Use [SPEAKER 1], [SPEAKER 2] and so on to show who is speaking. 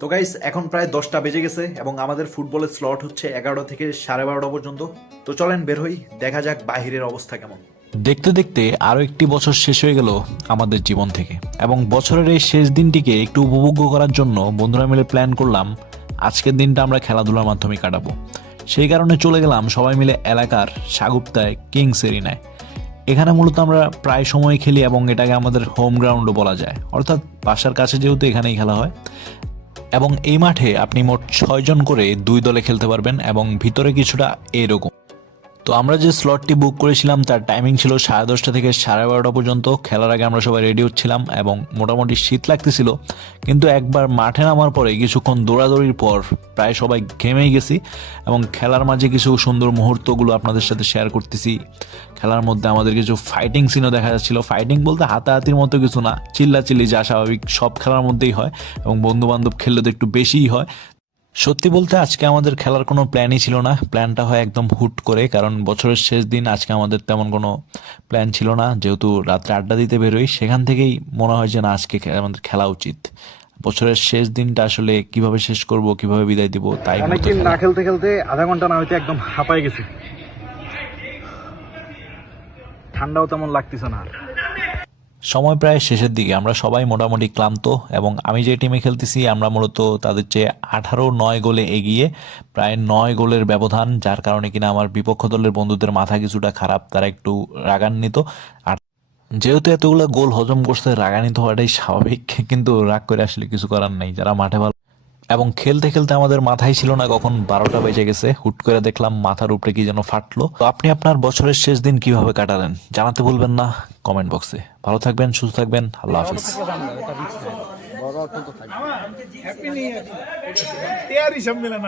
[SPEAKER 1] তো গাইস এখন প্রায় দশটা বেজে গেছে এবং আমাদের ফুটবলের স্লট হচ্ছে এগারোটা থেকে সাড়ে বারোটা পর্যন্ত। তো চলেন বের হই, দেখা যাক বাহিরের অবস্থা কেমন।
[SPEAKER 2] দেখতে দেখতে আরও একটি বছর শেষ হয়ে গেল আমাদের জীবন থেকে এবং বছরের এই শেষ দিনটিকে একটু উপভোগ্য করার জন্য বন্ধুরা মিলে প্ল্যান করলাম আজকের দিনটা আমরা খেলাধুলার মাধ্যমে কাটাবো। সেই কারণে চলে গেলাম সবাই মিলে এলাকার সাগুপ্তায় কিংস এরিনায়। এখানে মূলত আমরা প্রায় সময় খেলি এবং এটাকে আমাদের হোম গ্রাউন্ডও বলা যায়। অর্থাৎ বাসার কাছে যেহেতু এখানেই খেলা হয়। এবং এই মাঠে আপনি মোট ছয়জন করে দুই দলে খেলতে পারবেন এবং ভিতরে কিছুটা এরকম। তো আমরা যে স্লটটি বুক করেছিলাম, তার টাইমিং ছিল সাড়ে দশটা থেকে সাড়ে বারোটা পর্যন্ত। খেলার আগে আমরা সবাই রেডি হচ্ছিলাম এবং মোটামুটি শীত লাগতেছিল। কিন্তু একবার মাঠে নামার পরে কিছুক্ষণ দৌড়াদৌড়ির পর প্রায় সবাই ঘেমেই গেছি এবং খেলার মাঝে কিছু সুন্দর মুহূর্তগুলো আপনাদের সাথে শেয়ার করতেছি। খেলার মধ্যে আমাদের কিছু ফাইটিং সিনও দেখা যাচ্ছিল। ফাইটিং বলতে হাতাহাতির মতো কিছু না, চিল্লাচিল্লি যা স্বাভাবিক সব খেলার মধ্যেই হয় এবং বন্ধু বান্ধব খেললে তো একটু বেশিই হয়। সত্যি বলতে আজকে আমাদের খেলার কোনো প্ল্যানই ছিল না। প্ল্যানটা হয় একদম হুট করে কারণ বছরের শেষ দিন আজকে আমাদের তেমন কোনো প্ল্যান ছিল না। যেহেতু রাত্রে আড্ডা দিতে বেরোই সেখান থেকেই মনে হয় যে না আজকে আমাদের খেলা উচিত। বছরের শেষ দিনটা আসলে কীভাবে শেষ করব কীভাবে বিদায় দিব তাই
[SPEAKER 1] অনেকদিন না খেলতে খেলতে আধা ঘণ্টা না হইতে একদম হাঁপায় গেছি। ঠান্ডাও তেমন লাগতেছে না আর।
[SPEAKER 2] সময় প্রায় শেষের দিকে। আমরা সবাই মোটামুটি ক্লান্ত এবং আমি যে টিমে খেলতেছি, আমরা মূলত তাদের চেয়ে আঠারো, নয় গোলে এগিয়ে প্রায় নয় গোলের ব্যবধান, যার কারণে কিনা আমার বিপক্ষ দলের বন্ধুদের মাথা কিছুটা খারাপ, তারা একটু রাগান্বিত। আর যেহেতু এতগুলো গোল হজম করছে, রাগান্বিত হওয়াটাই স্বাভাবিক, কিন্তু রাগ করে আসলে কিছু করার নেই। যারা মাঠে ভালো এবং খেলতে খেলতে আমাদের মাথায় ছিল না কখন বারোটা বেজে গেছে হুট করে দেখলাম মাথার উপরে কি যেন ফাটলো। তো আপনি আপনার বছরের শেষ দিন কীভাবে কাটালেন? জানাতে ভুলবেন না কমেন্ট বক্সে ভালো থাকবেন সুস্থ থাকবেন আল্লাহ হাফিজ।
[SPEAKER 3] সম্মেলন